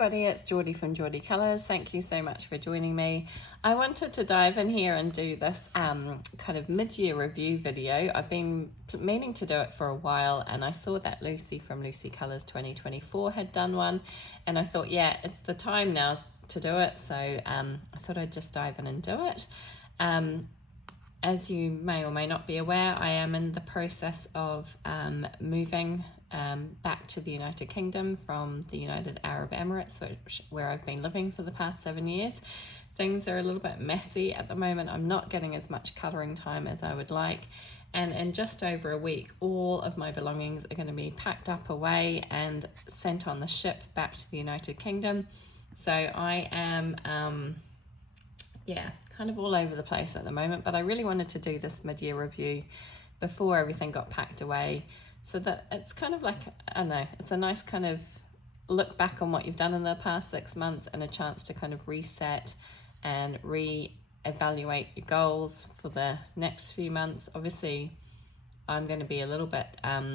everybody, it's Geordie from Geordie Colours. Thank you so much for joining me. I wanted to dive in here and do this kind of mid-year review video. I've been meaning to do it for a while, and I saw that Lucy from Lucy Colours 2024 had done one, and I thought, yeah, it's the time now to do it, so I thought I'd just dive in and do it. As you may or may not be aware, I am in the process of moving back to the United Kingdom from the United Arab Emirates, where I've been living for the past 7 years. Things are a little bit messy at the moment. I'm not getting as much colouring time as I would like, and in just over a week all of my belongings are going to be packed up away and sent on the ship back to the United Kingdom. So I am kind of all over the place at the moment, but I really wanted to do this mid-year review before everything got packed away, so that it's kind of like, I don't know, it's a nice kind of look back on what you've done in the past 6 months and a chance to kind of reset and re-evaluate your goals for the next few months. Obviously, I'm going to be a little bit, what's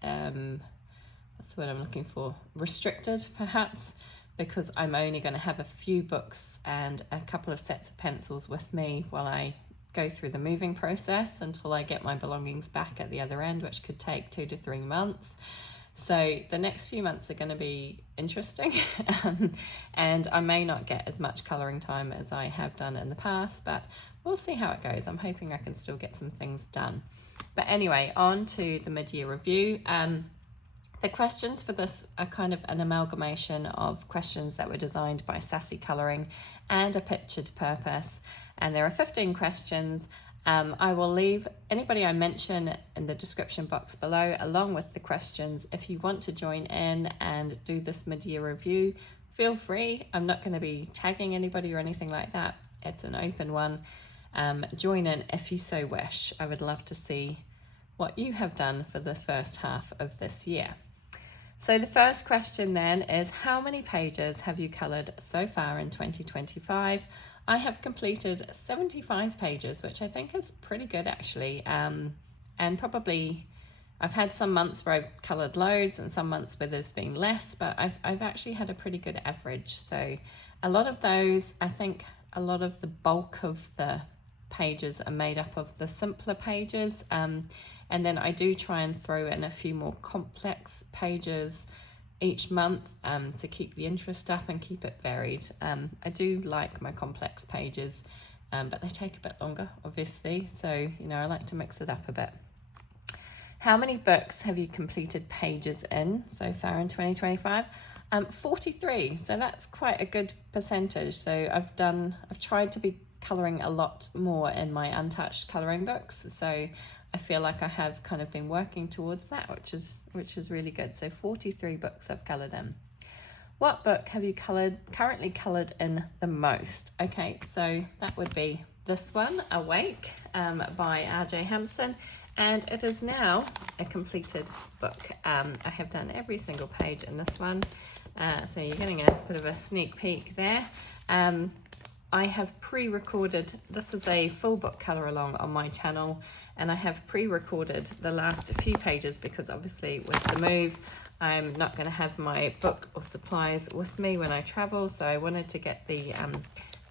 the word I'm looking for? Restricted, perhaps, because I'm only going to have a few books and a couple of sets of pencils with me while I go through the moving process until I get my belongings back at the other end, which could take 2 to 3 months. So the next few months are going to be interesting and I may not get as much colouring time as I have done in the past, but we'll see how it goes. I'm hoping I can still get some things done. But anyway, on to the mid-year review. The questions for this are kind of an amalgamation of questions that were designed by Sassy Colouring and a pictured purpose. And there are 15 questions. I will leave anybody I mention in the description box below, along with the questions. If you want to join in and do this mid-year review, feel free. I'm not going to be tagging anybody or anything like that. It's an open one. Join in if you so wish. I would love to see what you have done for the first half of this year. So the first question then is, how many pages have you coloured so far in 2025? I have completed 75 pages, which I think is pretty good actually. And probably I've had some months where I've coloured loads and some months where there's been less, but I've actually had a pretty good average. So a lot of those, I think a lot of the bulk of the pages are made up of the simpler pages, and then I do try and throw in a few more complex pages each month to keep the interest up and keep it varied. I do like my complex pages, but they take a bit longer, obviously, so I like to mix it up a bit. How many books have you completed pages in so far in 2025? 43, so that's quite a good percentage. So I've tried to be colouring a lot more in my untouched colouring books, so I feel like I have kind of been working towards that, which is really good. So 43 books I've coloured in. What book have you currently coloured in the most? Okay, so that would be this one, Awake, by R.J. Hampson, and it is now a completed book. I have done every single page in this one, so you're getting a bit of a sneak peek there. I have pre-recorded, this is a full book colour along on my channel, and I have pre-recorded the last few pages because obviously with the move I'm not going to have my book or supplies with me when I travel, so I wanted to get the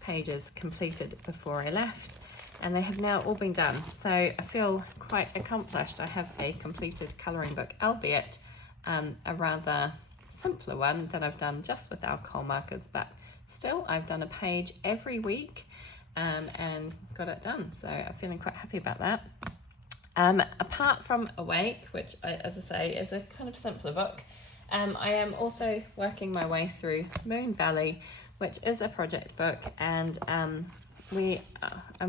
pages completed before I left, and they have now all been done, so I feel quite accomplished. I have a completed colouring book, albeit a rather simpler one that I've done just with alcohol markers, but still I've done a page every week and got it done, so I'm feeling quite happy about that. Apart from Awake, which as I say is a kind of simpler book, I am also working my way through Moon Valley, which is a project book, and I'm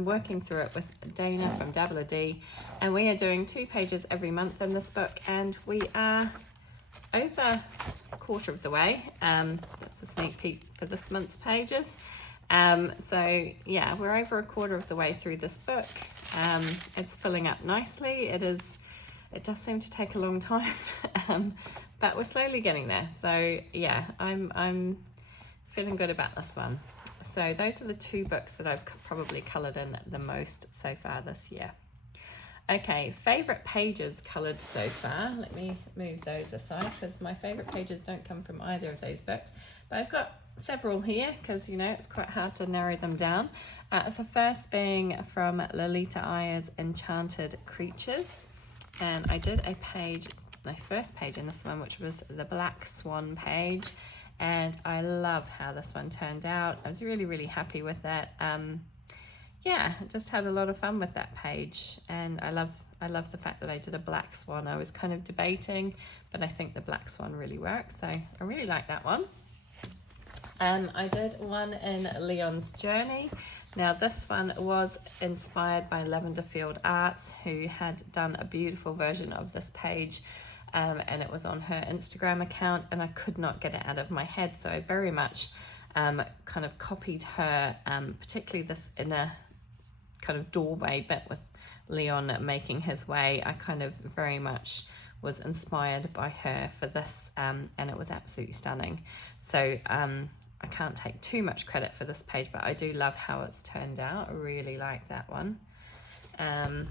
working through it with Dana from Dabbler D, and we are doing 2 pages every month in this book, and we are over a quarter of the way. That's a sneak peek for this month's pages. So yeah, we're over a quarter of the way through this book. It's filling up nicely. It does seem to take a long time, but we're slowly getting there. So yeah, I'm feeling good about this one. So those are the 2 books that I've probably coloured in the most so far this year. Okay, favourite pages coloured so far. Let me move those aside because my favourite pages don't come from either of those books. But I've got several here because, you know, it's quite hard to narrow them down. The first being from Lolita Ayer's Enchanted Creatures. And I did a page, my first page in this one, which was the Black Swan page. And I love how this one turned out. I was really, really happy with it. Yeah, just had a lot of fun with that page, and I love the fact that I did a black swan. I was kind of debating, but I think the black swan really works, so I really like that one. I did one in Leon's Journey. Now this one was inspired by Lavender Field Arts, who had done a beautiful version of this page, and it was on her Instagram account, and I could not get it out of my head, so I very much kind of copied her, particularly this inner kind of doorway bit with Leon making his way. I kind of very much was inspired by her for this, and it was absolutely stunning. So I can't take too much credit for this page, but I do love how it's turned out. I really like that one. I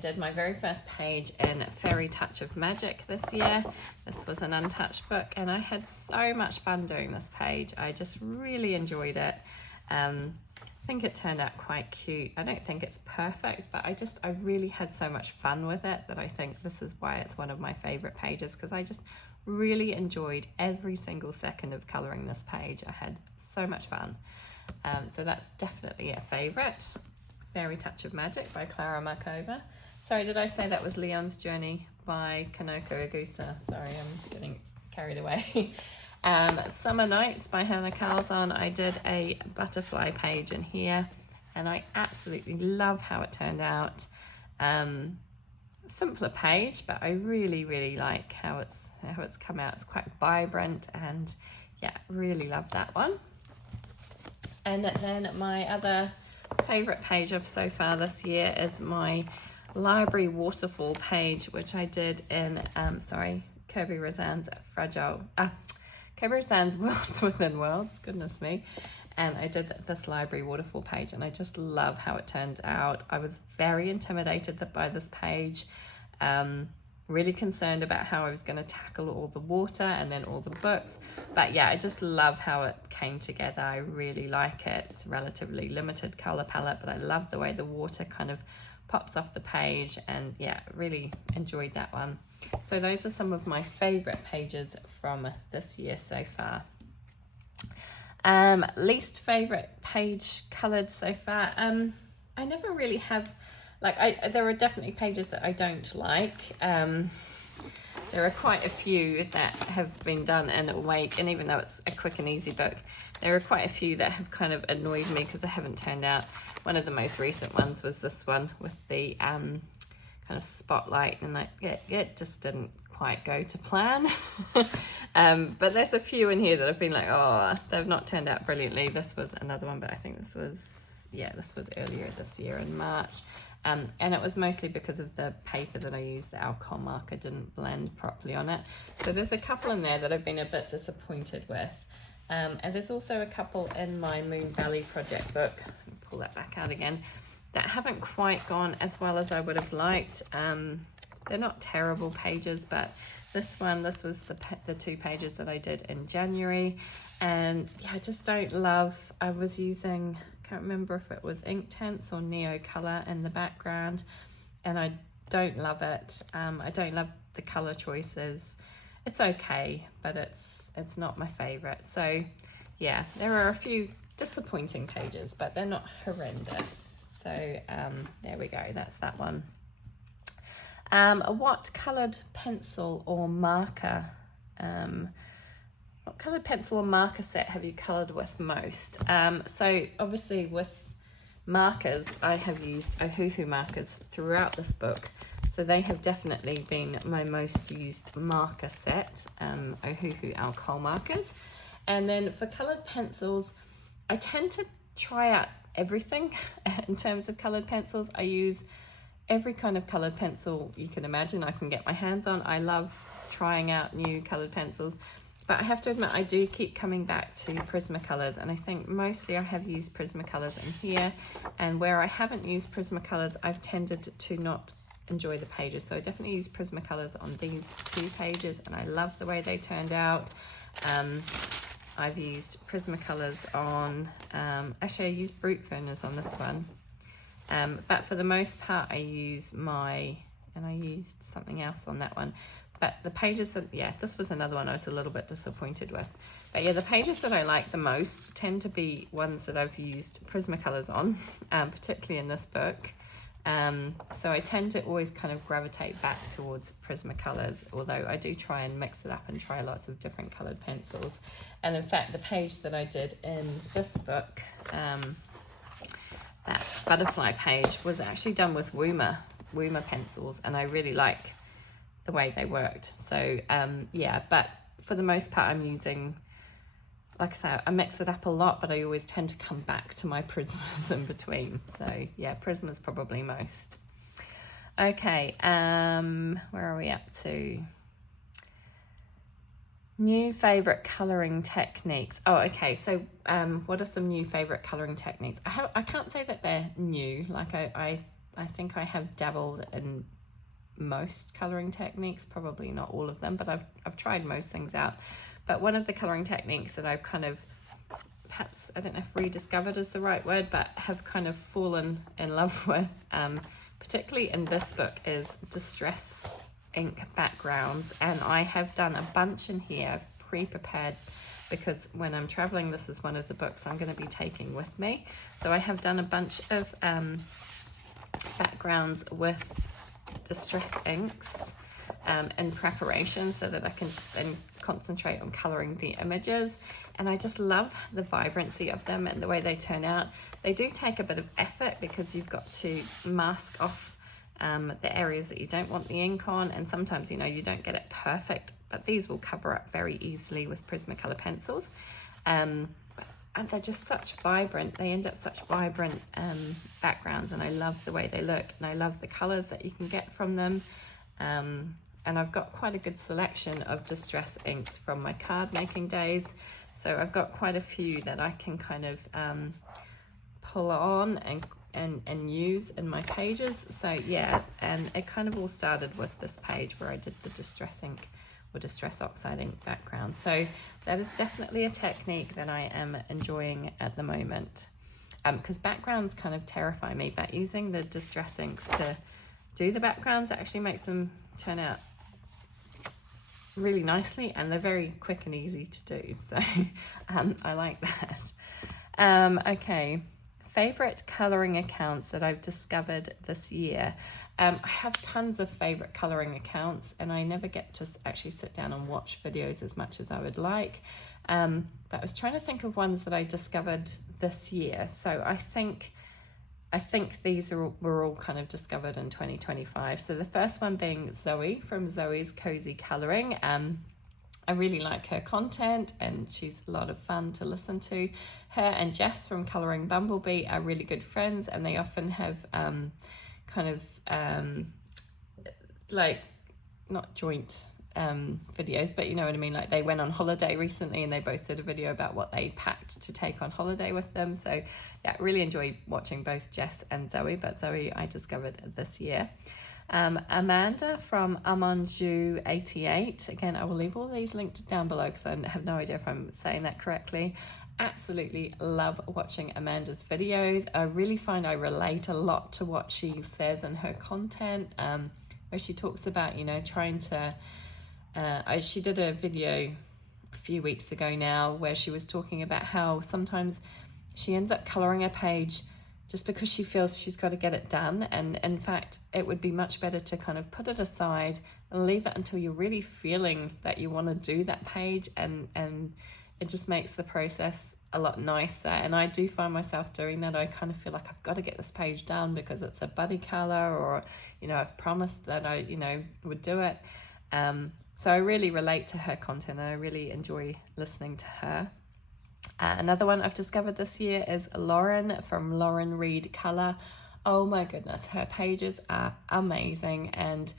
did my very first page in Fairy Touch of Magic this year. This was an untouched book, and I had so much fun doing this page. I just really enjoyed it. I think it turned out quite cute. I don't think it's perfect, but I really had so much fun with it that I think this is why it's one of my favorite pages, because I just really enjoyed every single second of coloring this page. I had so much fun. So that's definitely a favorite. Fairy Touch of Magic by Clara Markova. Sorry, did I say that was Leon's Journey by Kanoko Agusa? Sorry, I'm getting carried away. Summer Nights by Hannah Calzon. I did a butterfly page in here, and I absolutely love how it turned out. Simpler page, but I really, really like how it's come out. It's quite vibrant, and yeah, really love that one. And then my other favorite page of so far this year is my library waterfall page, which I did in Kirby Razan's Kirby Razan's Worlds Within Worlds, goodness me. And I did this library waterfall page, and I just love how it turned out. I was very intimidated by this page, really concerned about how I was going to tackle all the water and then all the books. But yeah, I just love how it came together. I really like it. It's a relatively limited color palette, but I love the way the water kind of pops off the page, and yeah, really enjoyed that one. So those are some of my favorite pages from this year so far. Least favorite page colored so far. I never really have, there are definitely pages that I don't like. There are quite a few that have been done in a wake, and even though it's a quick and easy book, there are quite a few that have kind of annoyed me because they haven't turned out. One of the most recent ones was this one with the kind of spotlight, and it just didn't quite go to plan. But there's a few in here that I've been like, oh, they've not turned out brilliantly. This was another one, but I think this was earlier this year in March. And it was mostly because of the paper that I used. The alcohol marker didn't blend properly on it. So there's a couple in there that I've been a bit disappointed with. And there's also a couple in my Moon Valley project book, pull that back out again, that haven't quite gone as well as I would have liked. They're not terrible pages, but this was the 2 pages that I did in January. And yeah, I just don't love, I was using, can't remember if it was Inktense or Neo Color in the background, and I don't love it. I don't love the color choices. It's okay, but it's not my favorite. So yeah, there are a few disappointing pages, but they're not horrendous. So there we go, that's that one. What coloured pencil or marker what coloured pencil or marker set have you coloured with most? So obviously with markers, I have used Ohuhu markers throughout this book. So they have definitely been my most used marker set, Ohuhu alcohol markers. And then for coloured pencils, I tend to try out everything in terms of coloured pencils. I use every kind of coloured pencil you can imagine I can get my hands on. I love trying out new coloured pencils. But I have to admit, I do keep coming back to Prismacolors, and I think mostly I have used Prismacolors in here, and where I haven't used Prismacolors, I've tended to not enjoy the pages. So I definitely use Prismacolors on these 2 pages, and I love the way they turned out. I've used Prismacolors on, actually I used Brute Furners on this one, but for the most part I use and I used something else on that one. But the pages that, yeah, this was another one I was a little bit disappointed with. But yeah, the pages that I like the most tend to be ones that I've used Prismacolors on, particularly in this book. So I tend to always kind of gravitate back towards Prismacolors, although I do try and mix it up and try lots of different coloured pencils. And in fact, the page that I did in this book, that butterfly page, was actually done with Woomer pencils, and I really like the way they worked. So yeah, but for the most part I'm using, like I say, I mix it up a lot, but I always tend to come back to my Prismas in between. So yeah, Prismas probably most. Okay, where are we up to? New favourite colouring techniques. Oh, okay, so what are some new favourite colouring techniques? I can't say that they're new. Like I think I have dabbled in most colouring techniques, probably not all of them, but I've tried most things out. But one of the colouring techniques that I've kind of, perhaps, I don't know if rediscovered is the right word, but have kind of fallen in love with, particularly in this book, is distress ink backgrounds. And I have done a bunch in here. I've pre-prepared, because when I'm traveling, this is one of the books I'm going to be taking with me. So I have done a bunch of backgrounds with distress inks in preparation, so that I can just then concentrate on colouring the images. And I just love the vibrancy of them and the way they turn out. They do take a bit of effort, because you've got to mask off the areas that you don't want the ink on, and sometimes, you know, you don't get it perfect, but these will cover up very easily with Prismacolor pencils. And they're just such vibrant, they end up such vibrant backgrounds, and I love the way they look, and I love the colours that you can get from them. And I've got quite a good selection of distress inks from my card making days, so I've got quite a few that I can kind of pull on and use in my pages. So yeah, and it kind of all started with this page where I did the distress ink or distress oxide ink background. So that is definitely a technique that I am enjoying at the moment, because backgrounds kind of terrify me, but using the distress inks to do the backgrounds actually makes them turn out really nicely, and they're very quick and easy to do. So I like that. Okay, favorite coloring accounts that I've discovered this year. I have tons of favorite coloring accounts, and I never get to actually sit down and watch videos as much as I would like. But I was trying to think of ones that I discovered this year. So I think these were all kind of discovered in 2025. So the first one being Zoe from Zoe's Cozy Colouring. I really like her content, and she's a lot of fun to listen to. Her and Jess from Colouring Bumblebee are really good friends, and they often have like, not joint videos, but you know what I mean, like they went on holiday recently and they both did a video about what they packed to take on holiday with them. So yeah, really enjoy watching both Jess and Zoe, but Zoe I discovered this year. Amanda from Amanju88, again I will leave all these linked down below because I have no idea if I'm saying that correctly. Absolutely love watching Amanda's videos. I really find I relate a lot to what she says in her content, where she talks about, you know, trying to she did a video a few weeks ago now where she was talking about how sometimes she ends up colouring a page just because she feels she's got to get it done, and in fact it would be much better to kind of put it aside and leave it until you're really feeling that you want to do that page, and it just makes the process a lot nicer. And I do find myself doing that. I kind of feel like I've got to get this page done because it's a buddy colour, or you know, I've promised that I, you know, would do it. So I really relate to her content, and I really enjoy listening to her. Another one I've discovered this year is Lauren from Lauren Reed Colour. Oh my goodness, her pages are amazing, and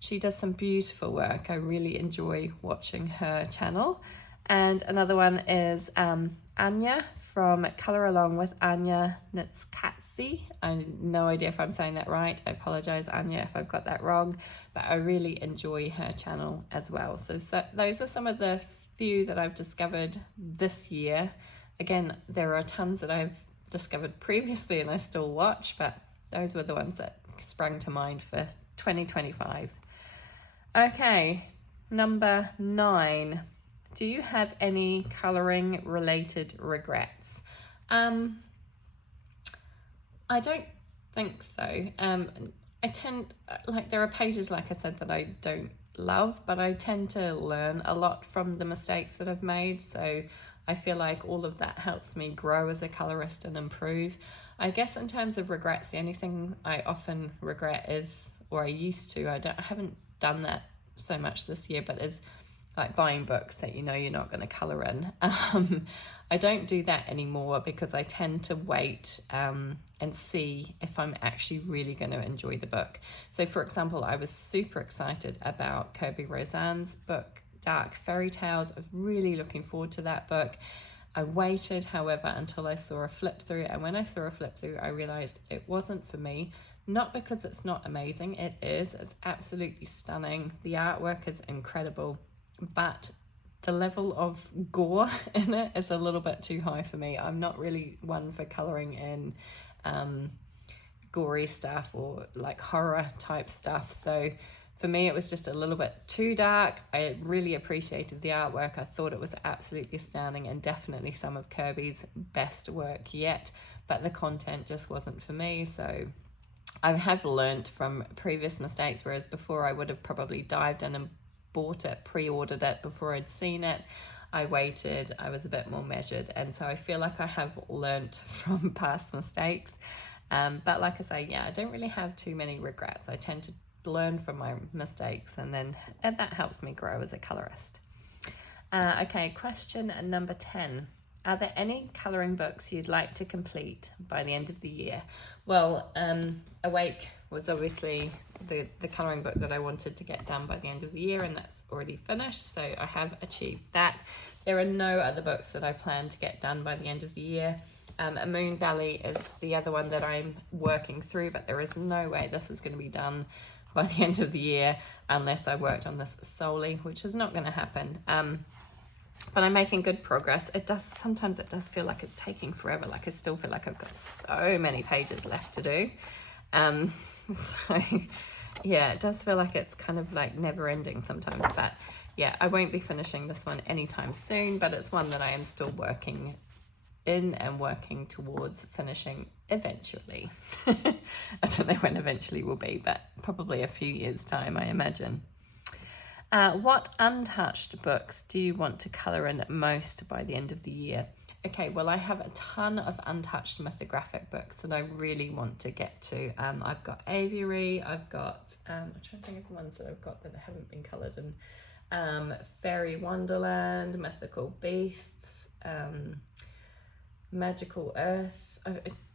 she does some beautiful work. I really enjoy watching her channel. And another one is Anya from Colour Along with Anya Nitskatsi. I have no idea if I'm saying that right. I apologize, Anya, if I've got that wrong, but I really enjoy her channel as well. So those are some of the few that I've discovered this year. Again, there are tons that I've discovered previously and I still watch, but those were the ones that sprang to mind for 2025. Okay, number 9. Do you have any colouring related regrets? I don't think so. I tend, like, there are pages, like I said, that I don't love, but I tend to learn a lot from the mistakes that I've made. So I feel like all of that helps me grow as a colorist and improve. I guess in terms of regrets, the only thing I often regret is, or I used to, I haven't done that so much this year, but is like buying books that you know you're not going to colour in. I don't do that anymore because I tend to wait and see if I'm actually really going to enjoy the book. So for example, I was super excited about Kirby Rosanne's book, Dark Fairy Tales. I was really looking forward to that book. I waited, however, until I saw a flip through, and when I saw a flip through, I realised it wasn't for me. Not because it's not amazing, it is. It's absolutely stunning. The artwork is incredible, but the level of gore in it is a little bit too high for me. I'm not really one for colouring in gory stuff or like horror type stuff. So for me, it was just a little bit too dark. I really appreciated the artwork. I thought it was absolutely astounding and definitely some of Kirby's best work yet, but the content just wasn't for me. So I have learnt from previous mistakes, whereas before I would have probably dived in and bought it, pre-ordered it before I'd seen it. I waited, I was a bit more measured, and so I feel like I have learnt from past mistakes. But like I say, yeah, I don't really have too many regrets. I tend to learn from my mistakes, and that helps me grow as a colorist. Okay, question number 10. Are there any colouring books you'd like to complete by the end of the year? Well, Awake was obviously the colouring book that I wanted to get done by the end of the year, and that's already finished, so I have achieved that. There are no other books that I plan to get done by the end of the year. Moon Valley is the other one that I'm working through, but there is no way this is going to be done by the end of the year unless I worked on this solely, which is not going to happen. But I'm making good progress. Sometimes it does feel like it's taking forever. Like I still feel like I've got so many pages left to do. So yeah, it does feel like it's kind of like never ending sometimes. But yeah, I won't be finishing this one anytime soon, but it's one that I am still working in and working towards finishing eventually. I don't know when eventually will be, but probably a few years' time, I imagine. What untouched books do you want to colour in most by the end of the year? Okay, well, I have a ton of untouched mythographic books that I really want to get to. I've got Aviary, I've got, I'm trying to think of the ones that I've got that haven't been coloured in. Fairy Wonderland, Mythical Beasts, Magical Earth,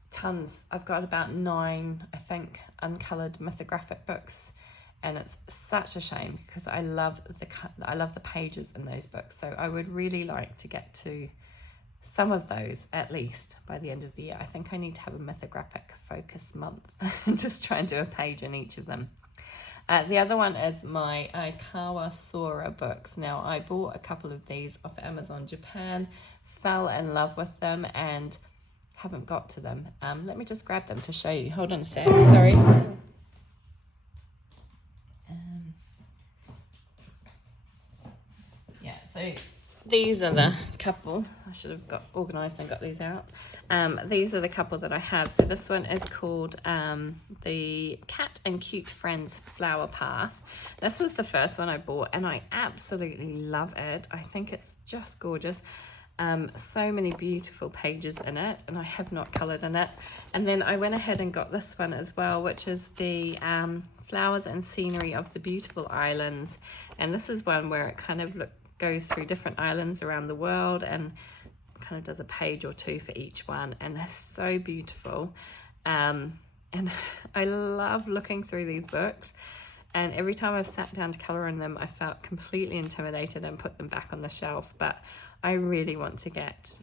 tons. I've got about 9, I think, uncoloured mythographic books. And it's such a shame because I love the pages in those books. So I would really like to get to some of those at least by the end of the year. I think I need to have a mythographic focus month and just try and do a page in each of them. The other one is my Aikawa Sora books. Now, I bought a couple of these off Amazon Japan, fell in love with them and haven't got to them. Let me just grab them to show you. Hold on a sec, sorry. So these are the couple. I should have got organised and got these out. These are the couple that I have. So this one is called the Cat and Cute Friends Flower Path. This was the first one I bought and I absolutely love it. I think it's just gorgeous. So many beautiful pages in it, and I have not coloured in it. And then I went ahead and got this one as well, which is the Flowers and Scenery of the Beautiful Islands. And this is one where it kind of goes through different islands around the world and kind of does a page or two for each one, and they're so beautiful. And I love looking through these books. And every time I've sat down to colour in them, I felt completely intimidated and put them back on the shelf. But I really want to get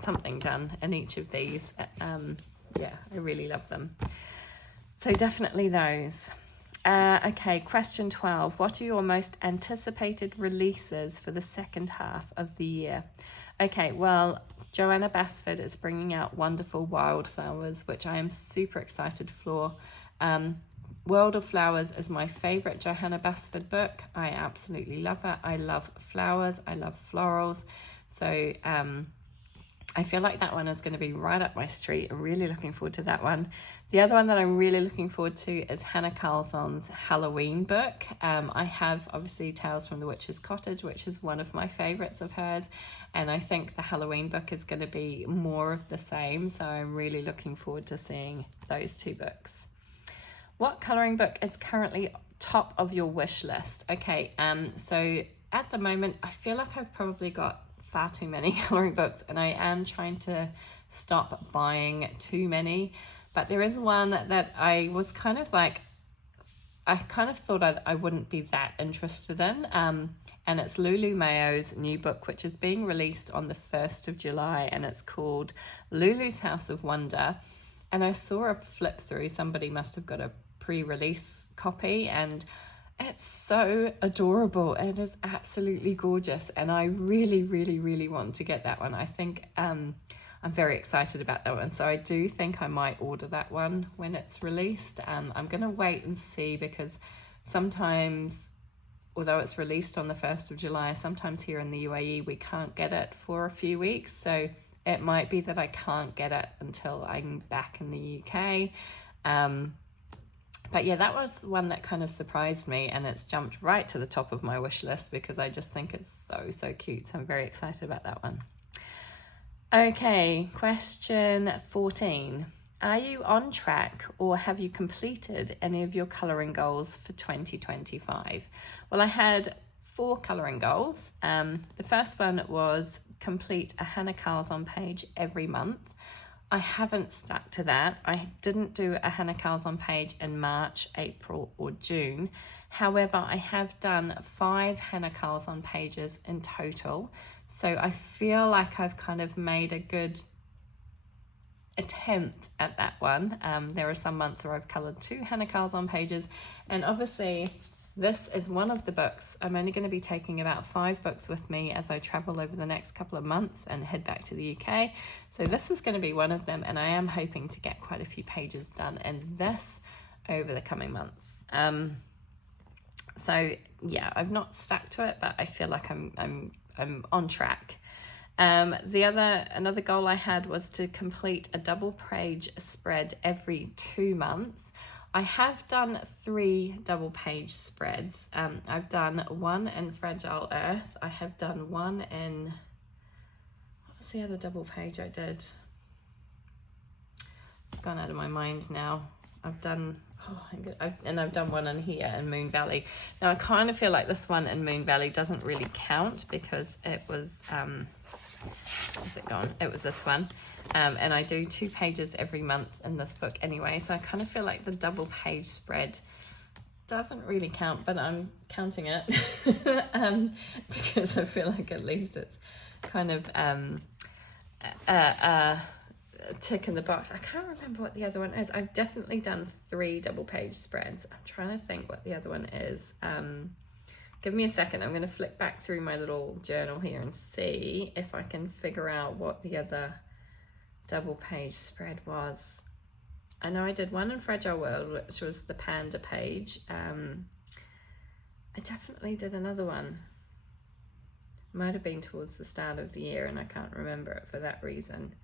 something done in each of these. Yeah, I really love them. So definitely those. Okay, question 12. What are your most anticipated releases for the second half of the year? Okay, well, Johanna Basford is bringing out Wonderful Wildflowers, which I am super excited for. World of Flowers is my favourite Johanna Basford book. I absolutely love it. I love flowers. I love florals. So I feel like that one is going to be right up my street. I'm really looking forward to that one. The other one that I'm really looking forward to is Hannah Carlson's Halloween book. I have obviously Tales from the Witch's Cottage, which is one of my favourites of hers. And I think the Halloween book is going to be more of the same. So I'm really looking forward to seeing those two books. What colouring book is currently top of your wish list? Okay, so at the moment, I feel like I've probably got far too many colouring books, and I am trying to stop buying too many. But there is one that I was kind of like, I kind of thought I wouldn't be that interested in. And it's Lulu Mayo's new book, which is being released on the 1st of July, and it's called Lulu's House of Wonder. And I saw a flip through, somebody must have got a pre-release copy, and it's so adorable. It is absolutely gorgeous, and I really, really, really want to get that one. I think I'm very excited about that one, so I do think I might order that one when it's released. I'm going to wait and see, because sometimes, although it's released on the 1st of July, sometimes here in the UAE we can't get it for a few weeks, so it might be that I can't get it until I'm back in the UK. But yeah, that was one that kind of surprised me, and it's jumped right to the top of my wish list because I just think it's so, so cute. So I'm very excited about that one. Okay, question 14. Are you on track, or have you completed any of your colouring goals for 2025? Well, I had 4 colouring goals. The first one was complete a Hannah Carlson page every month. I haven't stuck to that. I didn't do a Hannah Carlson page in March, April or June. However, I have done 5 Hannah Carlson pages in total. So I feel like I've kind of made a good attempt at that one. There are some months where I've coloured 2 Hannah Carlson pages, and obviously this is one of the books. I'm only going to be taking about 5 books with me as I travel over the next couple of months and head back to the UK. So this is going to be one of them, and I am hoping to get quite a few pages done in this over the coming months. So yeah, I've not stuck to it, but I feel like I'm on track. Another goal I had was to complete a double page spread every 2 months. I have done 3 double page spreads. I've done 1 in Fragile Earth. I have done 1 in, what's the other double page I did? It's gone out of my mind now. I've done, I've done 1 in here in Moon Valley. Now I kind of feel like this one in Moon Valley doesn't really count because it was, where's it gone? It was this one. And I do 2 pages every month in this book anyway, so I kind of feel like the double page spread doesn't really count, but I'm counting it because I feel like at least it's kind of a tick in the box. I can't remember what the other one is. I've definitely done 3 double page spreads. I'm trying to think what the other one is. Give me a second. I'm going to flick back through my little journal here and see if I can figure out what the other double page spread was. I know I did 1 in Fragile World, which was the panda page. I definitely did another one. Might have been towards the start of the year and I can't remember it for that reason.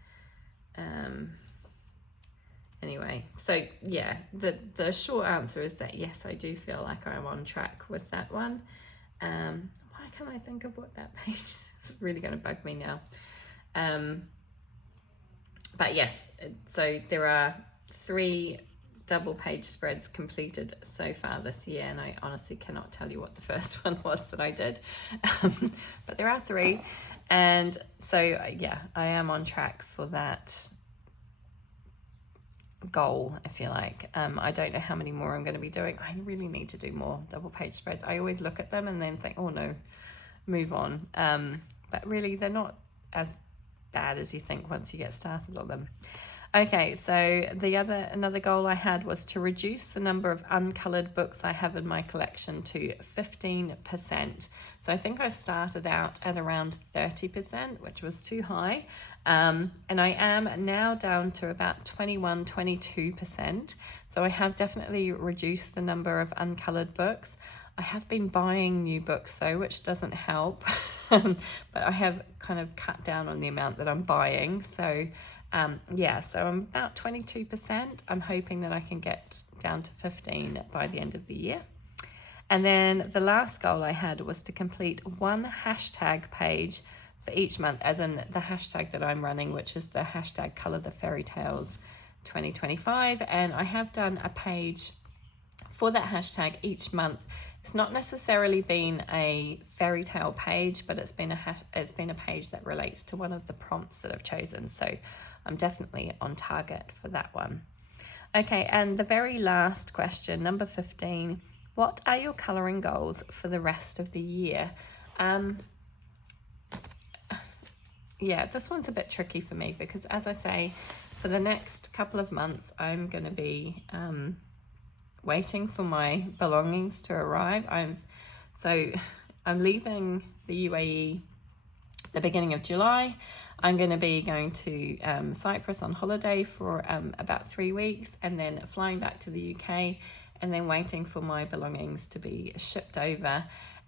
Anyway, so yeah, the short answer is that yes, I do feel like I'm on track with that one. Why can't I think of what that page is? It's really going to bug me now. But yes, so there are 3 double page spreads completed so far this year, and I honestly cannot tell you what the first one was that I did. But there are 3, and so yeah, I am on track for that goal, if you like. I don't know how many more I'm going to be doing. I really need to do more double page spreads. I always look at them and then think, oh no, move on. But really they're not as bad as you think once you get started on them. Okay, so another goal I had was to reduce the number of uncolored books I have in my collection to 15%. So I think I started out at around 30%, which was too high. And I am now down to about 22%. So I have definitely reduced the number of uncolored books. I have been buying new books though, which doesn't help, but I have kind of cut down on the amount that I'm buying. So so I'm about 22%. I'm hoping that I can get down to 15 by the end of the year. And then the last goal I had was to complete one hashtag page for each month, as in the hashtag that I'm running, which is the hashtag Colour the Fairy Tales 2025. And I have done a page for that hashtag each month. It's not necessarily been a fairy tale page, but it's been a page that relates to one of the prompts that I've chosen. So I'm definitely on target for that one. Okay, and the very last question, number 15. What are your colouring goals for the rest of the year? This one's a bit tricky for me because, as I say, for the next couple of months, I'm going to be waiting for my belongings to arrive. I'm leaving the UAE the beginning of July. I'm going to be going to Cyprus on holiday for about 3 weeks, and then flying back to the UK, and then waiting for my belongings to be shipped over.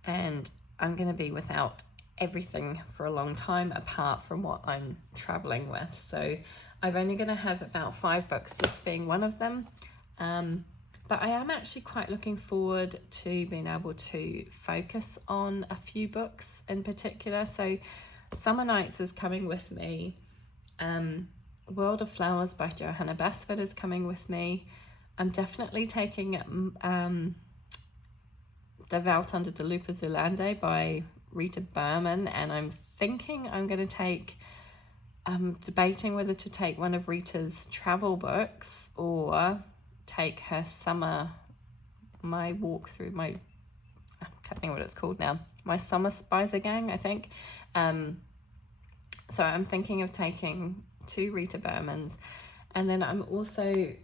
And I'm going to be without everything for a long time apart from what I'm traveling with. So I'm only going to have about 5 books, this being one of them. But I am actually quite looking forward to being able to focus on a few books in particular. So Summer Nights is coming with me. World of Flowers by Johanna Basford is coming with me. I'm definitely taking De Welt under de Lupe Zulande by Rita Berman, and I'm thinking I'm going to take, debating whether to take one of Rita's travel books or take her my walk through my, I can't think what it's called now, my Summer Spicer Gang, I think. So I'm thinking of taking 2 Rita Bermans, and then I'm also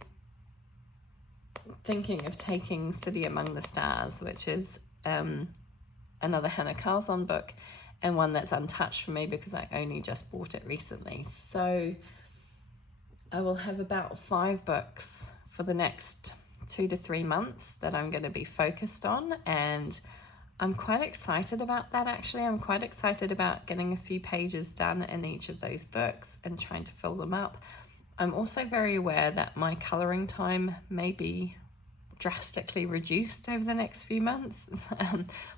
thinking of taking City Among the Stars, which is another Hannah Carlson book, and one that's untouched for me because I only just bought it recently. So I will have about 5 books for the next 2 to 3 months that I'm going to be focused on, and I'm quite excited about that actually. I'm quite excited about getting a few pages done in each of those books and trying to fill them up. I'm also very aware that my colouring time may be drastically reduced over the next few months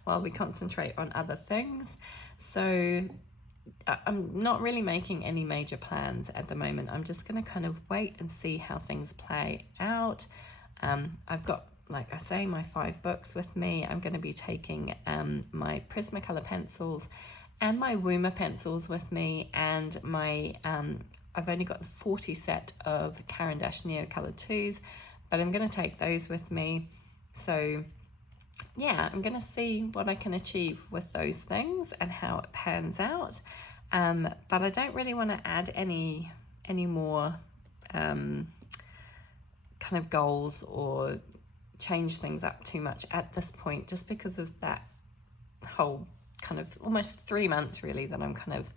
while we concentrate on other things. So I'm not really making any major plans at the moment. I'm just going to kind of wait and see how things play out. I've got, like I say, my 5 books with me. I'm going to be taking my Prismacolor pencils and my Woomer pencils with me, and my I've only got the 40 set of Caran d'Ache Neocolor 2s, but I'm going to take those with me. So yeah, I'm going to see what I can achieve with those things and how it pans out. But I don't really want to add any more kind of goals or change things up too much at this point, just because of that whole kind of almost 3 months really that I'm kind of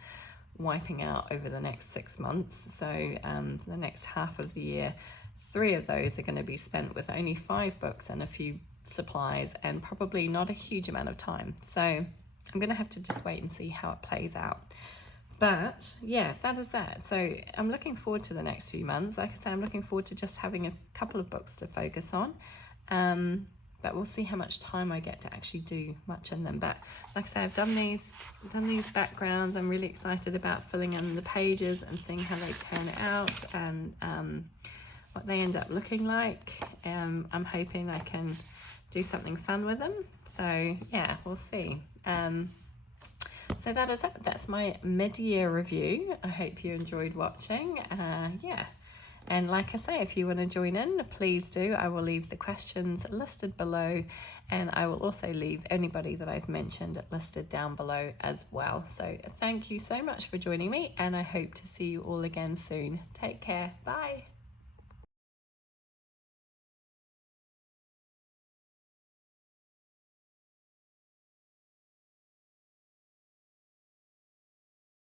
wiping out over the next 6 months. So the next half of the year, 3 of those are going to be spent with only 5 books and a few supplies, and probably not a huge amount of time. So I'm going to have to just wait and see how it plays out. But yeah, that is that. So I'm looking forward to the next few months. Like I say, I'm looking forward to just having a couple of books to focus on. But we'll see how much time I get to actually do much in them. But like I say, I've done these backgrounds. I'm really excited about filling in the pages and seeing how they turn out and what they end up looking like. I'm hoping I can do something fun with them. So yeah, we'll see. So that is it. That's my mid-year review. I hope you enjoyed watching. And like I say, if you want to join in, please do. I will leave the questions listed below, and I will also leave anybody that I've mentioned listed down below as well. So thank you so much for joining me, and I hope to see you all again soon. Take care. Bye.